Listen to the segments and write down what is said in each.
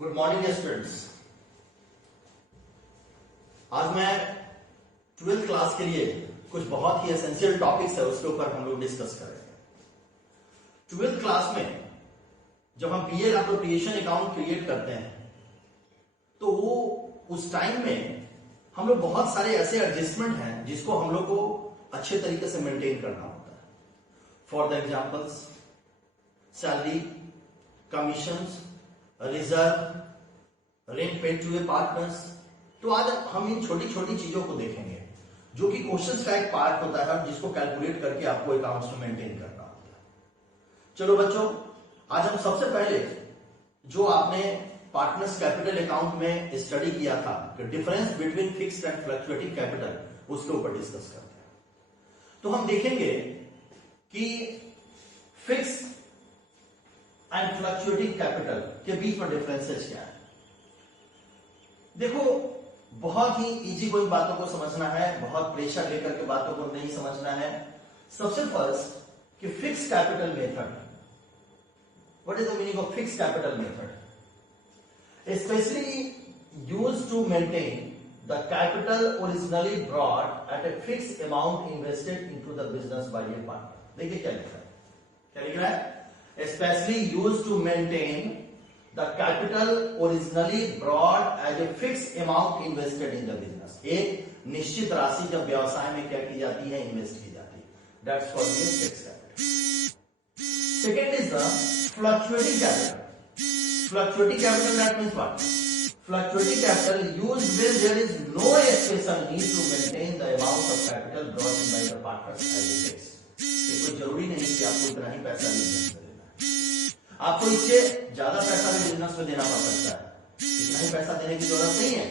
Good morning students. आज मैं 12th class के लिए कुछ बहुत ही एसेंशियल टॉपिक्स है उसके ऊपर हम लोग डिस्कस करेंगे। 12th क्लास में जब हम बीएल एप्रोप्रिएशन अकाउंट क्रिएट करते हैं तो वो उस टाइम में हम लोग बहुत सारे ऐसे एडजस्टमेंट हैं जिसको हम लोग को अच्छे तरीके से मेंटेन करना होता है। For the examples salary, commissions, reserve, rent paid to the partners. तो आज हम इन छोटी छोटी चीजों को देखेंगे जो कि क्वेश्चंस का एक पार्ट होता है जिसको कैलकुलेट करके आपको अकाउंट्स में मेंटेन करना होता है। चलो बच्चों, आज हम सबसे पहले जो आपने पार्टनर्स कैपिटल अकाउंट में स्टडी किया था कि difference between fixed and fluctuating capital, उसके ऊपर डिस्कस करते हैं। तो हम देखेंगे कि फिक्स एंड फ्लक्चुएटिंग कैपिटल के बीच में डिफरेंसेस क्या है। देखो, बहुत ही इजी गोइंग बातों को समझना है, बहुत प्रेशर लेकर के बातों को नहीं समझना है। सबसे फर्स्ट कि fix capital method, what is the meaning of fix capital method? Specially used to maintain the capital originally brought at a fix amount invested into the business by a partner. देखिए क्या लिखा है, क्या लिख रहा है? Especially used to maintain the capital originally brought as a fixed amount invested in the business। एक निश्चित राशि जब व्यवसाय में क्या की जाती है, इन्वेस्ट की जाती है, that's called fixed capital। Second is the fluctuating capital। Fluctuating capital, that means what? Fluctuating capital used when there is no special need to maintain the amount of capital brought in by the partners as a fixed। कोई जरूरी नहीं कि आपको इतना ही पैसा business में देना है, आपको इससे ज्यादा पैसा भी बिजनेस में देना पड़ सकता है, इतना ही पैसा देने की जरूरत नहीं है।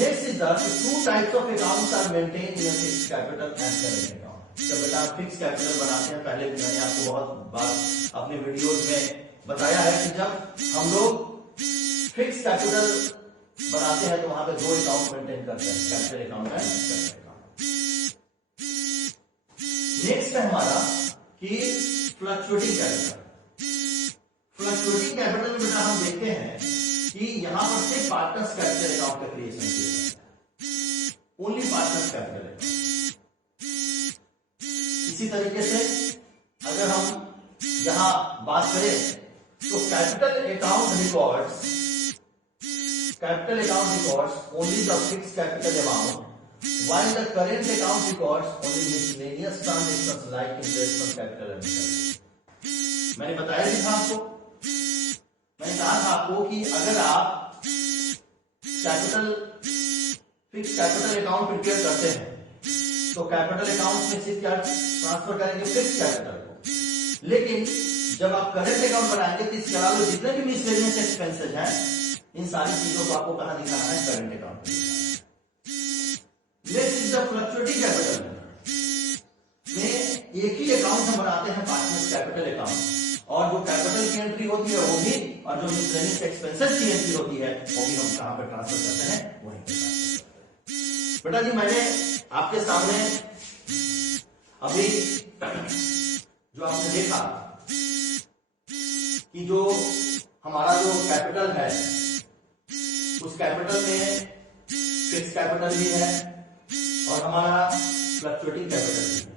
Next is that two types of accounts are maintain in fixed capital and current account. जब बेटा आप फिक्स्ड कैपिटल बनाते हैं, पहले भी मैंने आपको बहुत बार अपने वीडियोस में बताया है कि जब हम लोग फिक्स्ड कैपिटल बनाते हैं तो वहां पे दो अकाउंट मेंटेन करते हैं, capital account and current account. Next है हमारा कि फ्लक्चुएटिंग कैपिटल। फ्लक्चुएटिंग कैपिटल में बेटा हम देखते हैं कि यहां पर सिर्फ पार्टनर्स कैपिटल अकाउंट का क्रिएशन किया जाता है, ओनली पार्टनर्स कैपिटल अकाउंट। इसी तरीके से अगर हम यहां बात करें तो capital account records only the fixed capital amount while the current account records only miscellaneous transactions like interest on capital and interest। मैंने बताया भी था आपको, मैंने कहा था आपको कि अगर आप capital fix capital account prepare करते हैं तो कैपिटल अकाउंट में सिर्फ क्या ट्रांसफर करेंगे, फिक्स कैपिटल को। लेकिन जब आप करेंट अकाउंट बनाएंगे तो इसके अलावा जितने भी मिसलेनियस एक्सपेंसेस हैं, इन सारी चीजों को आपको कहां दिखाना है, करेंट अकाउंट में। Next is the fluctuating capital में एक ही अकाउंट हम बनाते हैं, पार्टनर्स कैपिटल अकाउंट, और जो कैपिटल की एंट्री होती है वो भी, और जो मिसलेनियस एक्सपेंसेस की एंट्री होती है वो भी हम कहां पर ट्रांसफर करते हैं, वहीं पे। बेटा जी, मैंने आपके सामने अभी जो आपने देखा कि जो हमारा जो कैपिटल है उस कैपिटल में फिक्स कैपिटल भी है और हमारा फ्लक्चुएटिंग कैपिटल भी है।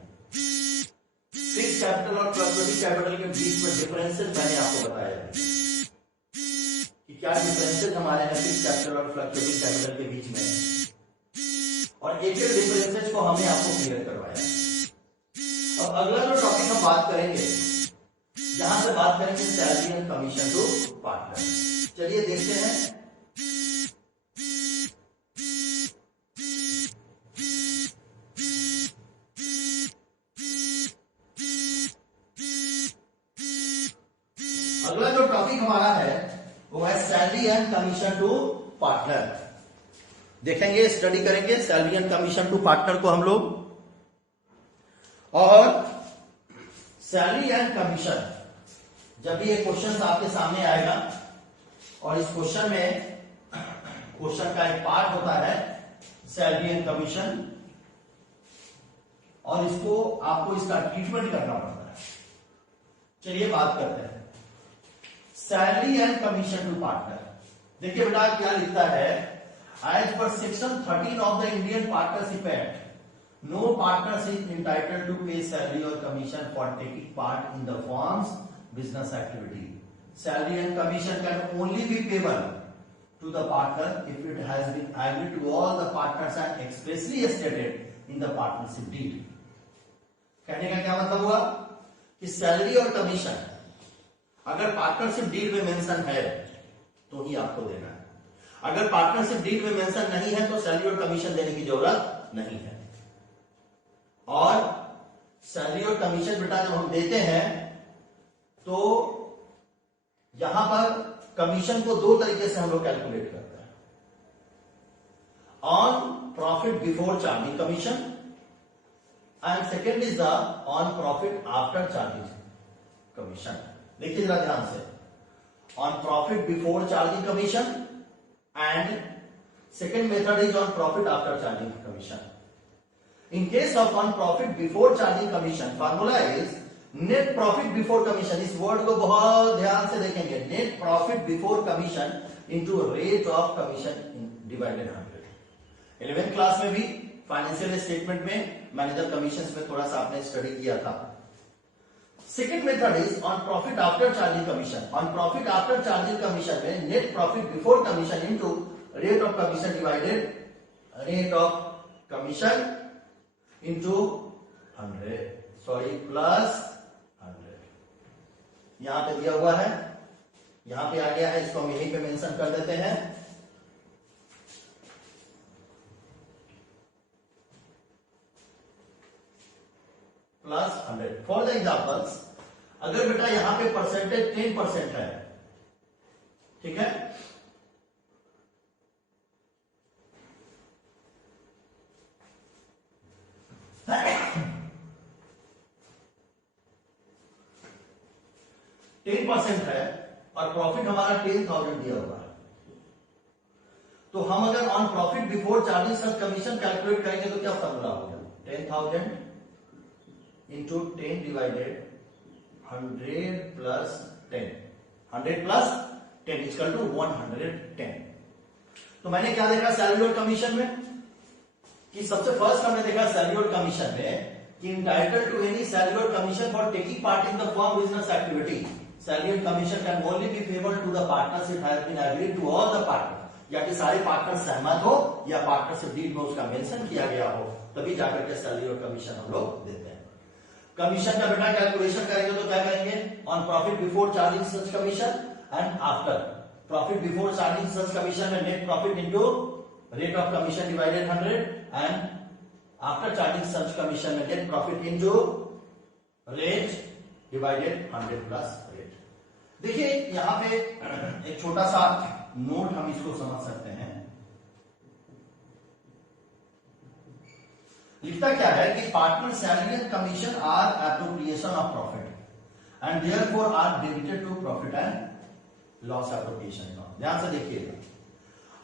फिक्स कैपिटल और फ्लक्चुएटिंग कैपिटल के बीच में डिफरेंसेस मैंने आपको बताया है कि क्या डिफरेंसेस हमारे हैं फिक्स कैपिटल और फ्लक्चुएटिंग कैपिटल के बीच में, और एक एक डिफरेंसेस को हमने आपको क्लियर करवाया। अब अगला जो टॉपिक हम बात करेंगे, जहां से बात करेंगे salary and commission to partner. चलिए देखते हैं। अगला जो टॉपिक हमारा है वो है salary and commission to partner. देखेंगे, स्टडी करेंगे salary and commission to partner को हम लोग। और सैलरी एंड कमीशन, जब भी ये क्वेश्चन आपके सामने आएगा और इस क्वेश्चन में क्वेश्चन का एक पार्ट होता है सैलरी एंड कमीशन, और इसको आपको इसका ट्रीटमेंट करना पड़ता है। चलिए बात करते हैं। Salary and commission to partner. देखिए बेटा क्या लिखता है, as per section 13 of the Indian partnership act, no partnership entitled to pay salary or commission for taking part in the firm's business activity. Salary and commission can only be payable to the partner if it has been agreed to all the partners and expressly stated in the partnership deed. कहने का क्या मतलब हुआ कि salary और commission अगर partnership deed में mention है तो ही आपको देना है, अगर पार्टनरशिप डीड में मेंशन नहीं है तो सैलरी और कमीशन देने की जरूरत नहीं है। और सैलरी और कमीशन बेटा जब हम देते हैं तो यहां पर कमीशन को दो तरीके से हम लोग कैलकुलेट करते हैं, on profit before charging commission and second is the on profit after charging commission. देखिए जरा ध्यान से, on profit before charging commission and second method is on profit after charging commission. In case of on profit before charging commission, formula is net profit before commission। इस word को बहुत ध्यान से देखेंगे, net profit before commission into rate of commission divided 100। 11th class में भी financial statement में manager commission में थोड़ा सा आपने स्टडी किया था। Second method is on profit after charging commission. On profit after charging commission में net profit before commission into rate of commission divided rate of commission into 100 plus 100। यहां पे दिया हुआ है, यहां पे आ गया है, इसको हम यहीं पे मेंशन कर देते हैं। प्लस 100। फॉर द एग्जाम्पल्स, अगर बेटा यहां पे परसेंटेज 10% है, ठीक है, है और प्रॉफिट हमारा 10,000 दिया हुआ है, तो हम अगर on profit before charging such commission calculate करेंगे तो क्या फॉर्मूला होगा, 10,000 into 10 divided 100 plus 10, 100 plus 10 equal to 110। तो मैंने क्या देखा सैलरी और कमीशन में कि सबसे फर्स्ट हमने देखा सैलरी और कमीशन में कि इंटाइटल्ड टू एनी सैलरी और commission for taking part in the firm business activity, salary and commission can only be payable to the partnership has been agreed to all the partner, या कि सारे partner सहमत हो या partnership deed में उसका mention किया गया हो, तभी जाकर के सैलरी और कमीशन हम लोग देते हैं। कमीशन का बेटा कैलकुलेशन करेंगे तो क्या करेंगे, on profit before charging such commission and after profit before charging such commission में net profit into rate of commission divided 100 and after charging such commission में net profit into rate divided 100 plus rate. देखिए यहां पे एक छोटा सा note हम इसको समझ सकते हैं। लिखता क्या है कि partner salary and commission are appropriation of profit and therefore are debited to profit and loss appropriation account. ध्यान से देखिएगा,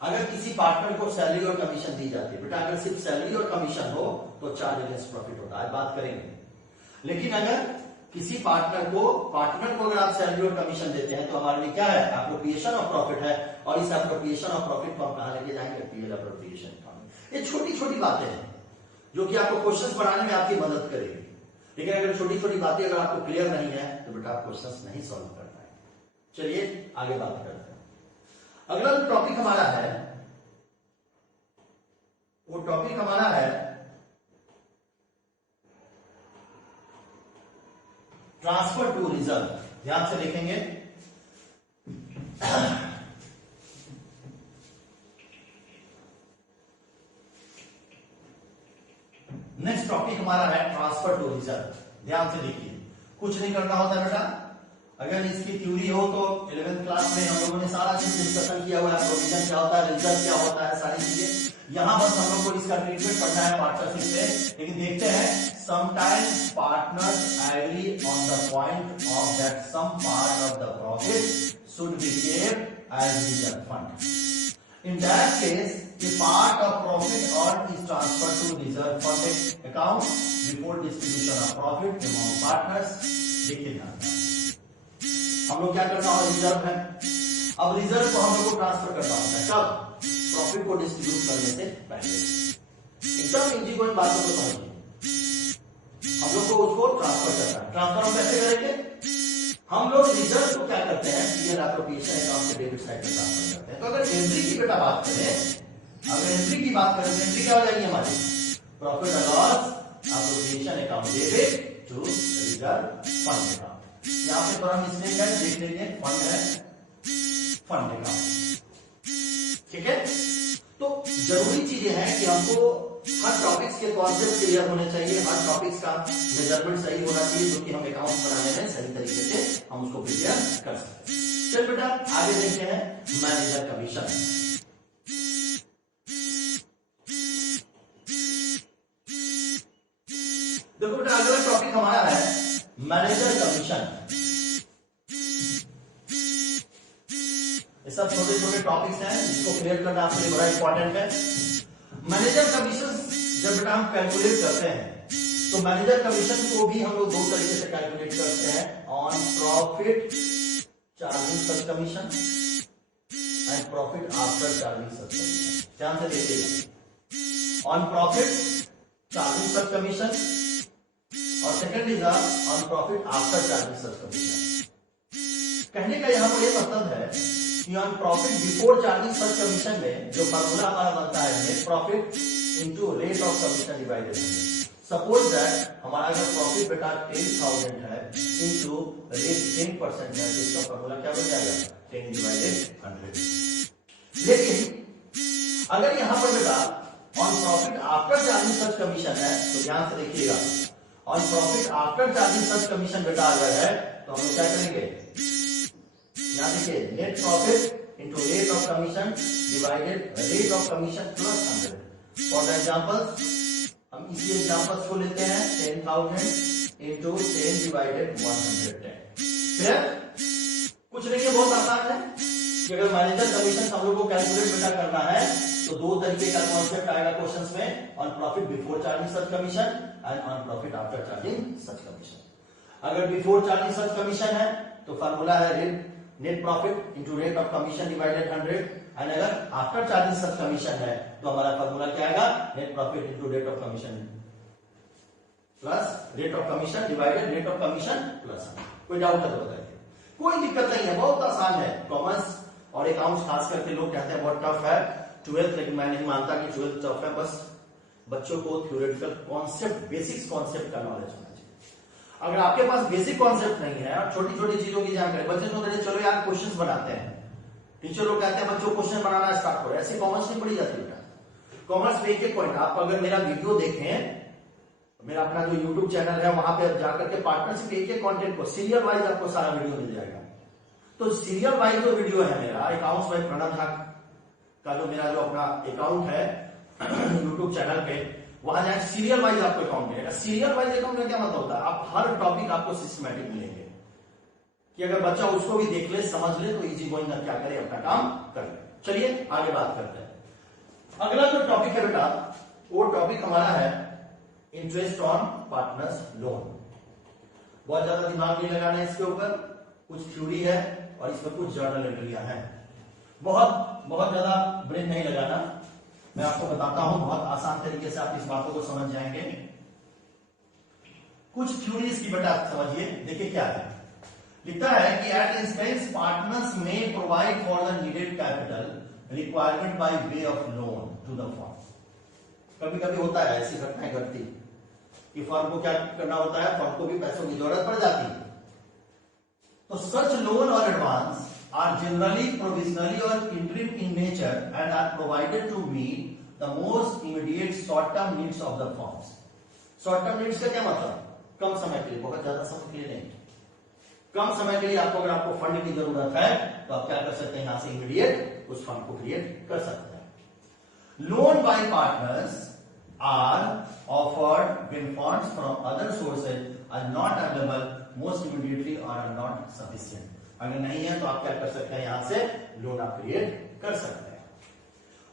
अगर किसी पार्टनर को सैलरी और कमीशन दी जाती है, बेटा अगर सिर्फ सैलरी और कमीशन हो तो चार्ज अगेंस्ट प्रॉफिट होता है, बात करेंगे। लेकिन अगर किसी पार्टनर को अगर आप सैलरी और कमीशन देते हैं तो हमारे लिए क्या है, एप्रोप्रिएशन ऑफ प्रॉफिट है, और इस एप्रोप्रिएशन ऑफ प्रॉफिट को हम कहां लेके जाएंगे, पीएल एप्रोप्रिएशन अकाउंट। ये छोटी छोटी बातें हैं जो कि आपको क्वेश्चंस बनाने में आपकी मदद करेगी, लेकिन अगर छोटी छोटी बातें अगर आपको क्लियर नहीं है तो बेटा आप क्वेश्चंस नहीं सॉल्व कर पाएंगे। चलिए आगे बात करते हैं। अगला जो टॉपिक हमारा है वो टॉपिक हमारा है ट्रांसफर टू रिजर्व। ध्यान से देखेंगे, नेक्स्ट टॉपिक हमारा है ट्रांसफर टू रिजर्व। ध्यान से देखिए, कुछ नहीं करना होता बेटा, अगर इसकी थ्योरी हो तो 11th क्लास में हम लोगों ने सारा चीज डिस्कशन किया हुआ है, प्रोविजन क्या होता है, रिजर्व क्या होता है, सारी चीजें। यहां बस हम लोग को इसका ट्रीटमेंट पढ़ना है पार्टनरशिप में। लेकिन देखते हैं, sometimes partners agree on the point of that some part of the profit should be kept as reserve fund. In that case, the part of profit earned is transferred to reserve fund account before distribution of profit among partners. देखिए ध्यान, हम लोग क्या करना होगा, reserve है। अब reserve को हम लोग को ट्रांसफर करना होता है कब, प्रॉफिट को डिस्ट्रीब्यूट करने से पहले। एकदम इजी कोई बातों को समझिए, हम लोग को उसको ट्रांसफर करना है। ट्रांसफर हम कैसे करेंगे, हम लोग रिजर्व को क्या करते हैं, क्लियर एप्रोप्रिएशन अकाउंट से डेबिट साइड में ट्रांसफर करते हैं। तो अगर एंट्री की बेटा बात करें, अगर एंट्री की बात करें तो एंट्री क्या हो जाएगी हमारी, प्रॉफिट और loss appropriation account debit to reserve fund account. यहां पे थोड़ा मिस्टेक है, देख लीजिए, फंड है फंड अकाउंट, ठीक है। तो जरूरी चीजें हैं कि हमको हर टॉपिक्स के कॉन्सेप्ट क्लियर होने चाहिए, हर टॉपिक्स का मेजरमेंट सही होना चाहिए, जो कि हम अकाउंट बनाने में सही तरीके से हम उसको प्रिपेयर कर सकते हैं। चल बेटा आगे देखते हैं मैनेजर कमीशन। देखो बेटा अगला टॉपिक हमारा है मैनेजर कमीशन। ये सब छोटे छोटे टॉपिक्स हैं जिसको क्लियर करना आपके लिए बड़ा इंपॉर्टेंट है। मैनेजर कमीशन जब बेटा हम कैलकुलेट करते हैं तो मैनेजर कमीशन को भी हम लोग दो तरीके से कैलकुलेट करते हैं, on profit charging such commission and profit after charging such commission. ध्यान से देखिएगा, on profit charging such commission और second is on profit after charging such commission. कहने का यहां पर यह मतलब है कि on profit before charging such commission में जो फार्मूला हमारा बनता है net profit into rate of commission divided 100। Suppose that हमारा अगर प्रॉफिट बेटा 10,000 है इनटू रेट 10% है, तो इसका फार्मूला क्या बन जाएगा, 10 डिवाइडेड 100। लेकिन अगर यहां पर बेटा on profit after charging such commission है तो ध्यान से देखिएगा, on profit after charging such commission बेटा अगर है तो हम लोग क्या करेंगे, यहां देखिए net profit into rate of commission divided rate of commission plus 100। For the example हम इसी एग्जांपल्स को लेते हैं, 10,000 इंटू 10 डिवाइडेड 110। फिर कुछ नहीं है, बहुत आसान है कि अगर मैनेजर कमीशन हम लोग को कैलकुलेट बेटा करना है तो दो तरीके का कॉन्सेप्ट आएगा क्वेश्चंस में, on profit before charging such commission and on profit after charging such commission. अगर बिफोर चार्जिंग सच कमीशन है तो फार्मूला है net profit into rate of commission divided 100 and अगर आफ्टर चार्जिंग सच कमीशन है तो हमारा formula क्या आएगा, net profit into rate of commission plus rate of commission divided rate of commission plus. कोई डाउट है तो बताइए, कोई दिक्कत नहीं है, बहुत आसान है। कॉमर्स और अकाउंट्स खास करके लोग कहते हैं बहुत टफ है 12th, लेकिन मैं नहीं मानता कि 12th टफ है। बस बच्चों को थ्योरेटिकल कॉन्सेप्ट, बेसिक्स कॉन्सेप्ट का नॉलेज होना चाहिए। अगर आपके पास बेसिक कॉन्सेप्ट नहीं है और छोटी छोटी चीजों की जानकारी, बच्चे सोच रहे चलो यार क्वेश्चंस बनाते हैं, टीचर लोग कहते हैं बच्चों क्वेश्चन बनाना स्टार्ट करो, ऐसी कॉमर्स नहीं पढ़ी जाती बेटा। कॉमर्स में एक पॉइंट, आप अगर मेरा वीडियो देखें, मेरा अपना जो यूट्यूब चैनल है वहां पे जाकर के पार्टनरशिप एक कंटेंट को सीरियल वाइज आपको सारा वीडियो मिल जाएगा। तो सीरियल वाइज जो वीडियो है मेरा अकाउंट्स बाय प्रणव झा का, जो मेरा जो अपना अकाउंट है यूट्यूब चैनल पे, वहां जाए सीरियल वाइज आपको अकाउंट मिलेगा। सीरियल वाइज अकाउंट का क्या मतलब होता है, आप हर टॉपिक आपको सिस्टमैटिक मिलेंगे कि अगर बच्चा उसको भी देख ले, समझ ले, तो इजी गोइंग क्या करे, अपना काम कर ले। चलिए आगे बात करते हैं। अगला जो टॉपिक है बेटा वो टॉपिक हमारा है इंटरेस्ट ऑन पार्टनर्स लोन। बहुत ज्यादा दिमाग नहीं लगाना है इसके ऊपर, कुछ थ्योरी है और इसमें कुछ जर्नल एंट्रियां हैं, बहुत ज्यादा ब्रेन नहीं लगाना। मैं आपको बताता हूं, बहुत आसान तरीके से आप इस बातों को समझ जाएंगे। कुछ थ्योरी इसकी बेटा आप समझिए, देखिए क्या है, लिखता है कि at instance partners may provide for the needed capital requirement by way of loan to the firm. कभी कभी होता है ऐसी घटनाएं घटती कि फर्म को क्या करना होता है, फर्म को भी पैसों की जरूरत पड़ जाती है। तो सच लोन और एडवांस आर जनरली प्रोविजनली और interim in nature and are provided to meet the most immediate short term needs of the firms. Short term needs का क्या मतलब, कम समय के लिए, बहुत ज्यादा समय के लिए नहीं, कम समय के लिए आपको अगर आपको फंड की जरूरत है तो आप क्या कर सकते हैं, यहां से इमीडिएट उस फंड को क्रिएट कर सकते हैं। Loan by partners are offered when funds from other sources are not available most immediately और आर नॉट सफिशिएंट। अगर नहीं है तो आप क्या कर सकते हैं, यहां से लोन आप क्रिएट कर सकते हैं।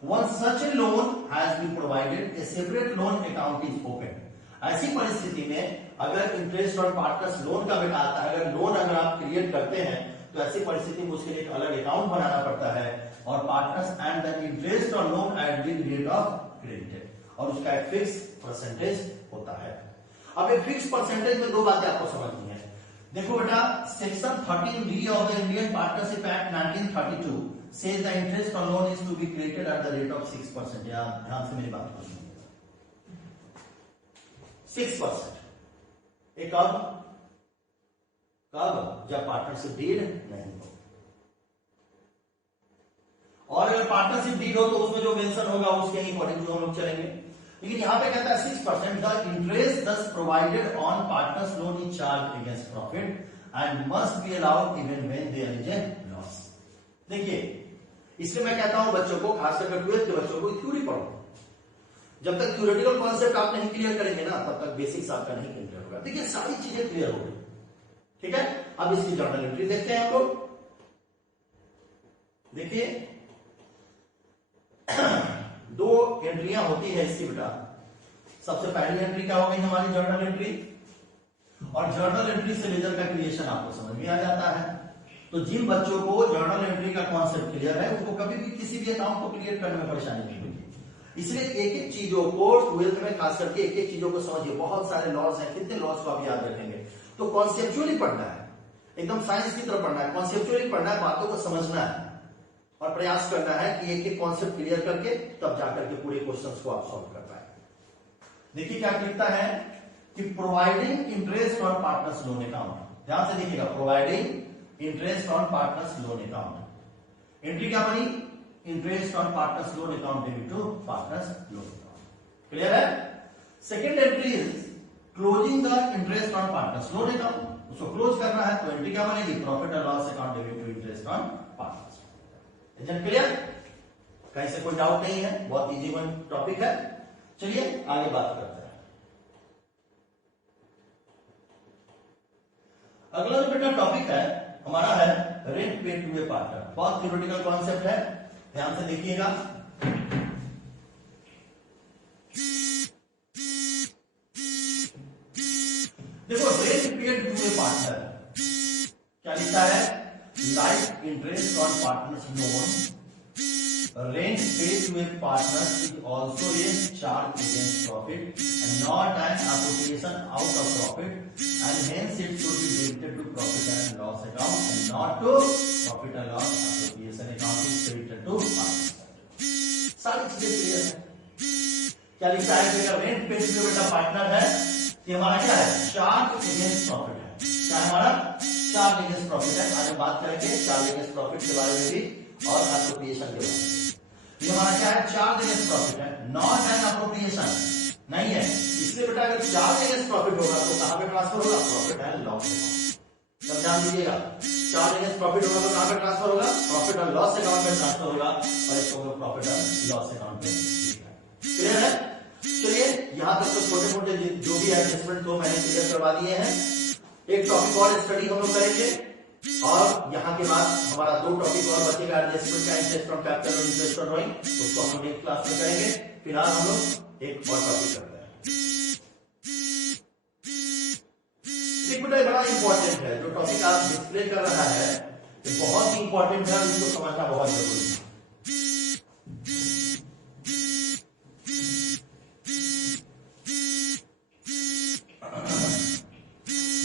Once such a loan has been provided, a separate loan account is opened. ऐसी परिस्थिति में अगर इंटरेस्ट और पार्टनर्स लोन का बेटा आता है, अगर लोन अगर आप क्रिएट करते हैं तो ऐसी परिस्थिति में उसके लिए एक अलग अकाउंट बनाना पड़ता है और partners and the interest on loan at the rate of credit, और उसका एक फिक्स परसेंटेज होता है। अब एक फिक्स परसेंटेज में दो बातें आपको समझनी है। देखो बेटा, section 13D of the Indian partnership act 1932 says the interest on loan is to be credited at the rate of 6%। ध्यान से मेरी बात को सुनिए, 6%। एक कब जब पार्टनरशिप डीड नहीं हो, और अगर पार्टनरशिप डीड हो तो उसमें जो मेंशन होगा उसके अकॉर्डिंग हम लोग चलेंगे। लेकिन यहां पे कहता है 6%, the interest thus provided on partners loan is charge against profit and must be allowed even when there is a loss. देखिए, इसलिए मैं कहता हूं बच्चों को, खास करके 12th के बच्चों को थ्योरी पढ़ो। जब तक थ्योरेटिकल कॉन्सेप्ट आप नहीं क्लियर करेंगे ना, तब तक बेसिक्स आपका नहीं क्लियर होगा। देखिए, सारी चीजें क्लियर हो गई, ठीक है। अब इसकी जर्नल एंट्री देखते हैं हम लोग। देखिए, दो एंट्रियां होती है इसकी बेटा। सबसे पहली एंट्री क्या हो गई हमारी, जर्नल एंट्री, और जर्नल एंट्री से लेजर का क्रिएशन आपको समझ में आ जाता है। तो जिन बच्चों को जर्नल एंट्री का कॉन्सेप्ट क्लियर है, उनको कभी भी किसी भी अकाउंट को क्रिएट करने में परेशानी नहीं होगी। इसलिए एक एक चीजों को 12th में खास करके एक एक चीजों को समझिए। बहुत सारे लॉज हैं, कितने लॉज को आप याद रखेंगे, तो कॉन्सेप्चुअली पढ़ना है, एकदम साइंस की तरफ पढ़ना है, कॉन्सेप्चुअली पढ़ना है, बातों को समझना है और प्रयास करना है कि एक एक कॉन्सेप्ट क्लियर करके तब जाकर के पूरे क्वेश्चंस को आप सॉल्व कर पाए। देखिए क्या लिखता है कि providing interest on partners loan account. ध्यान से देखिएगा, providing interest on partners loan account. Entry क्या बनी, interest on partners loan account debit to partners loan account. Clear है। Second entry is closing the interest on partners loan account. उसको close करना है, तो एंट्री क्या बनेगी, profit and loss account debit to interest on partners. Clear, कहीं से कोई डाउट नहीं है, बहुत इजी वन टॉपिक है। चलिए आगे बात करते हैं। अगला जो बेटा टॉपिक है हमारा है rent paid to a partner. बहुत थ्योरेटिकल कॉन्सेप्ट है, ध्यान से देखिएगा। देखो, rent paid to a partner क्या लिखा है, like interest on partners loan, rent paid to a partner is also a charge against profit and not an appropriation out of profit and hence it should be debited to profit and loss account and not to profit and loss appropriation account is credited to partner। सारी चीजें clear है। क्या लिखा है कि rent paid to बेटा partner है, ये हमारा क्या है, चार्ज अगेंस्ट प्रॉफिट है। क्या हमारा चार्ज अगेंस्ट प्रॉफिट है। आज हम बात करेंगे चार्ज अगेंस्ट प्रॉफिट के बारे में भी और एप्रोप्रिएशन के बारे में। ये हमारा क्या है, चार्ज अगेंस्ट प्रॉफिट है, नॉट एन एप्रोप्रिएशन नहीं है। इसलिए बेटा अगर चार्ज अगेंस्ट प्रॉफिट होगा तो कहां पे ट्रांसफर होगा, प्रॉफिट एंड लॉस अकाउंट। सब ध्यान दीजिएगा, चार्ज अगेंस्ट प्रॉफिट होगा तो कहां पे ट्रांसफर होगा, प्रॉफिट एंड लॉस अकाउंट में ट्रांसफर होगा, और इसको प्रॉफिट एंड लॉस अकाउंट में। क्लियर है। चलिए यहां तक तो छोटे मोटे जो भी एडजस्टमेंट तो मैंने क्लियर करवा दिए हैं। एक टॉपिक और स्टडी हम लोग करेंगे, और यहाँ के बाद हमारा दो टॉपिक और बचेगा, एडजस्टमेंट का, इंटरेस्ट ऑन कैपिटल और इंटरेस्ट ऑन ड्राइंग, उसको हम लोग नेक्स्ट क्लास में करेंगे। फिलहाल हम लोग एक और टॉपिक करते हैं। बड़ा इंपॉर्टेंट है जो टॉपिक आप डिस्प्ले कर रहा है, ये बहुत ही इंपॉर्टेंट है, इसको समझना बहुत जरूरी है।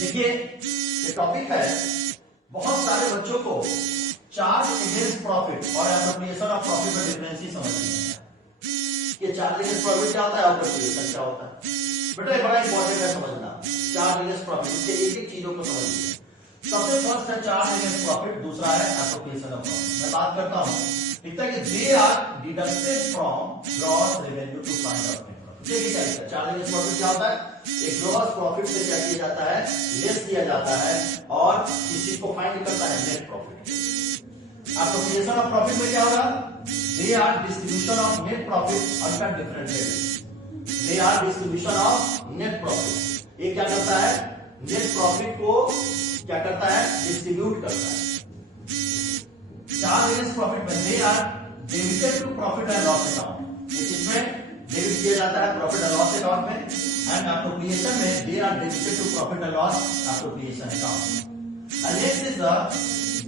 देखिए ये टॉपिक है, बहुत सारे बच्चों को चार्ज अगेंस्ट प्रॉफिट और एप्रोप्रिएशन ऑफ प्रॉफिट में डिफरेंस ही समझ नहीं आता। ये चार्ज अगेंस्ट प्रॉफिट क्या होता है, एप्रोप्रिएशन क्या होता है। बेटा ये बड़ा इंपॉर्टेंट है समझना, चार्ज अगेंस्ट प्रॉफिट, इसके एक एक चीजों को समझिए। सबसे फर्स्ट है चार्ज अगेंस्ट प्रॉफिट, दूसरा है एप्रोप्रिएशन ऑफ प्रॉफिट। मैं बात करता हूं, लिखता है कि they are deducted from gross revenue to find out net profit. देखिए क्या लिखता है, चार्ज अगेंस्ट प्रॉफिट क्या होता है, एक ग्रॉस प्रॉफिट से क्या किया जाता है, लेस किया जाता है, और इस चीज को फाइंड करता है net profit. Appropriation of profit में क्या होगा, they are distribution of net profit under different head. They are distribution of net profit, ये क्या करता है, नेट प्रॉफिट को क्या करता है, डिस्ट्रीब्यूट करता है। चार्ज अगेंस्ट प्रॉफिट में they are debited to profit and loss account, इसमें डेबिट किया जाता है प्रॉफिट एंड लॉस अकाउंट में, एंड एप्रोप्रिएशन में they are debited to profit and loss appropriation account. And next is the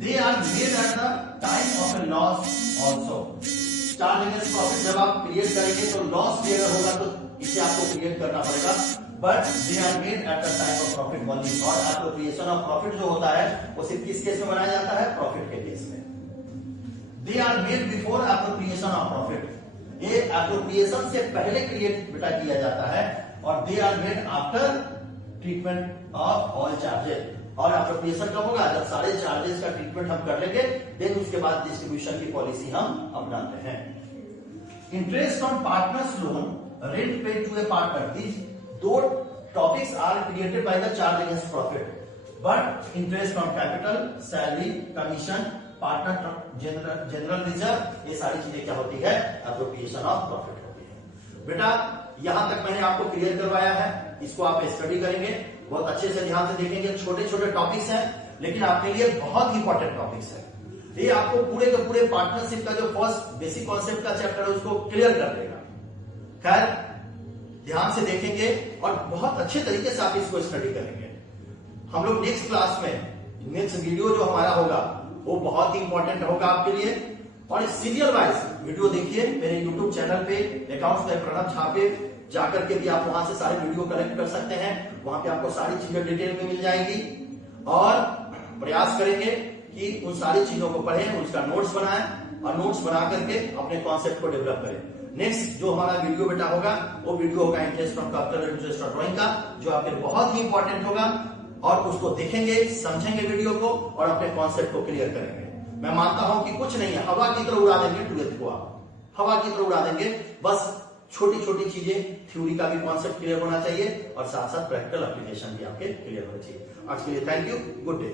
they are made at the time of a loss also. Charge against profit जब आप create करेंगे तो loss भी अगर होगा तो इसे आपको क्रिएट करना पड़ेगा, but they are made at the time of profit only. और एप्रोप्रिएशन ऑफ प्रॉफिट जो होता है वो सिर्फ किस केस में बनाया जाता है? प्रॉफिट के केस में। They are made before appropriation of profit. ये एप्रोप्रिएशन से पहले क्रिएट बेटा किया जाता है, और they are made after treatment of all charges. और एप्रोप्रिएशन कब होगा? जब सारे चार्जेस का ट्रीटमेंट हम कर लेंगे, देन उसके बाद डिस्ट्रीब्यूशन की पॉलिसी हम अपनाते हैं। Interest on partners loan, rent paid to a partner, these दो topics are created by the charge against profit, but interest on capital, salary, commission, partner general reserve, ये सारी चीजें क्या होती है? एप्रोप्रिएशन ऑफ प्रॉफिट होती है। बेटा यहां तक मैंने आपको क्लियर करवाया है, इसको आप स्टडी करेंगे, बहुत अच्छे से ध्यान से देखेंगे। छोटे छोटे टॉपिक्स हैं लेकिन आपके लिए बहुत इंपॉर्टेंट टॉपिक्स है। ये आपको पूरे के पूरे पार्टनरशिप का जो फर्स्ट बेसिक कॉन्सेप्ट का चैप्टर है उसको क्लियर कर देगा। खैर ध्यान से देखेंगे और बहुत अच्छे तरीके से आप इसको स्टडी करेंगे। हम लोग नेक्स्ट क्लास में, नेक्स्ट वीडियो जो हमारा होगा वो बहुत ही इंपॉर्टेंट होगा आपके लिए, और सीरियल वाइज वीडियो देखिए मेरे यूट्यूब चैनल पे, अकाउंट्स में प्रणव झा पे जाकर के भी आप वहां से सारे वीडियो कलेक्ट कर सकते हैं। वहां पे आपको सारी चीजें डिटेल में मिल जाएंगी, और प्रयास करेंगे कि उन सारी चीजों को पढ़ें, उसका नोट्स बनाएं, और नोट्स बना करके अपने कॉन्सेप्ट को डेवलप करें। नेक्स्ट जो हमारा वीडियो बेटा होगा वो वीडियो होगा interest on capital, interest on drawing का, जो आपके बहुत ही इंपॉर्टेंट होगा, और उसको देखेंगे, समझेंगे वीडियो को, और अपने कॉन्सेप्ट को क्लियर करेंगे। मैं मानता हूं कि कुछ नहीं है, हवा की तरह उड़ा देंगे 12th को, आप हवा की तरह उड़ा देंगे। बस छोटी छोटी चीजें, थ्योरी का भी कॉन्सेप्ट क्लियर होना चाहिए, और साथ साथ प्रैक्टिकल एप्लीकेशन भी आपके क्लियर होना चाहिए। आज के लिए थैंक यू, गुड डे।